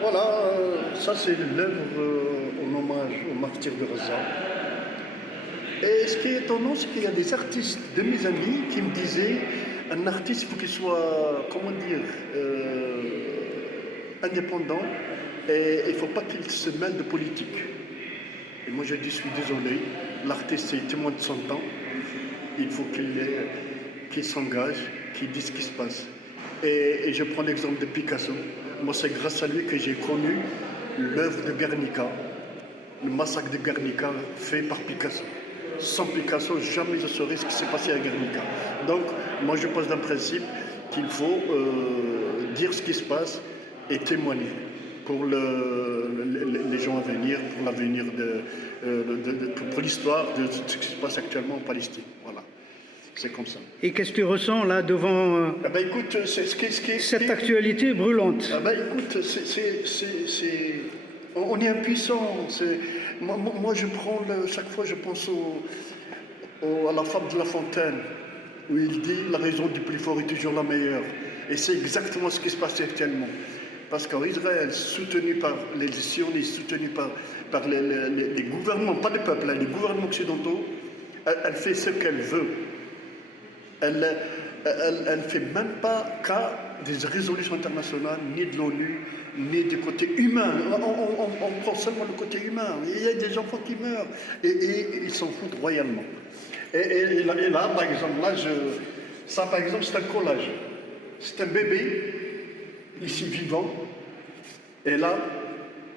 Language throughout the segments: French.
Voilà, ça c'est l'œuvre en hommage aux martyrs de Gaza. Et ce qui est étonnant, c'est qu'il y a des artistes de mes amis qui me disaient un artiste, il faut qu'il soit, comment dire, indépendant et il ne faut pas qu'il se mêle de politique. Et moi je dis, je suis désolé, l'artiste est témoin de son temps, il faut qu'il s'engage, qu'il dise ce qui se passe. Et je prends l'exemple de Picasso. Moi, c'est grâce à lui que j'ai connu l'œuvre de Guernica, le massacre de Guernica fait par Picasso. Sans Picasso, jamais je saurais ce qui s'est passé à Guernica. Donc, moi, je pose d'un principe qu'il faut dire ce qui se passe et témoigner pour les gens à venir, pour l'avenir pour l'histoire de ce qui se passe actuellement en Palestine. Voilà. C'est comme ça. Et qu'est-ce que tu ressens là devant Écoute, cette actualité brûlante? Écoute, on est impuissant. Moi, je prends chaque fois, je pense à la fable de La Fontaine, où il dit la raison du plus fort est toujours la meilleure. Et c'est exactement ce qui se passe actuellement. Parce qu'en Israël, soutenu par les sionistes, soutenu par les gouvernements, pas les peuples, les gouvernements occidentaux, elle fait ce qu'elle veut. Elle ne fait même pas cas des résolutions internationales, ni de l'ONU, ni du côté humain. On prend seulement le côté humain. Il y a des enfants qui meurent et ils s'en foutent royalement. Et là, par exemple, ça, par exemple, c'est un collage. C'est un bébé, ici vivant, et là,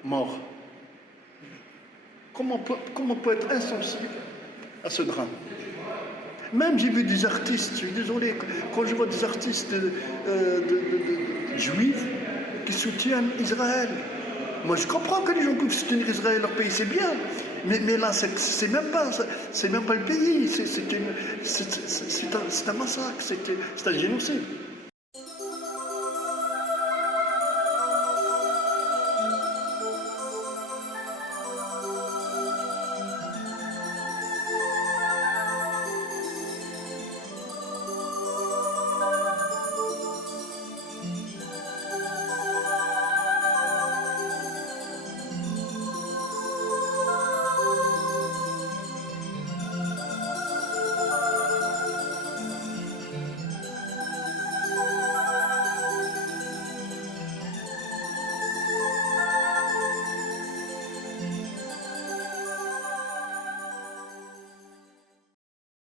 mort. Comment on peut être insensible à ce drame? Même j'ai vu des artistes, je suis désolé, quand je vois des artistes juifs qui soutiennent Israël. Moi je comprends que les gens peuvent soutenir Israël, leur pays, c'est bien. Mais là, c'est même pas le pays, c'est un massacre, c'est un génocide.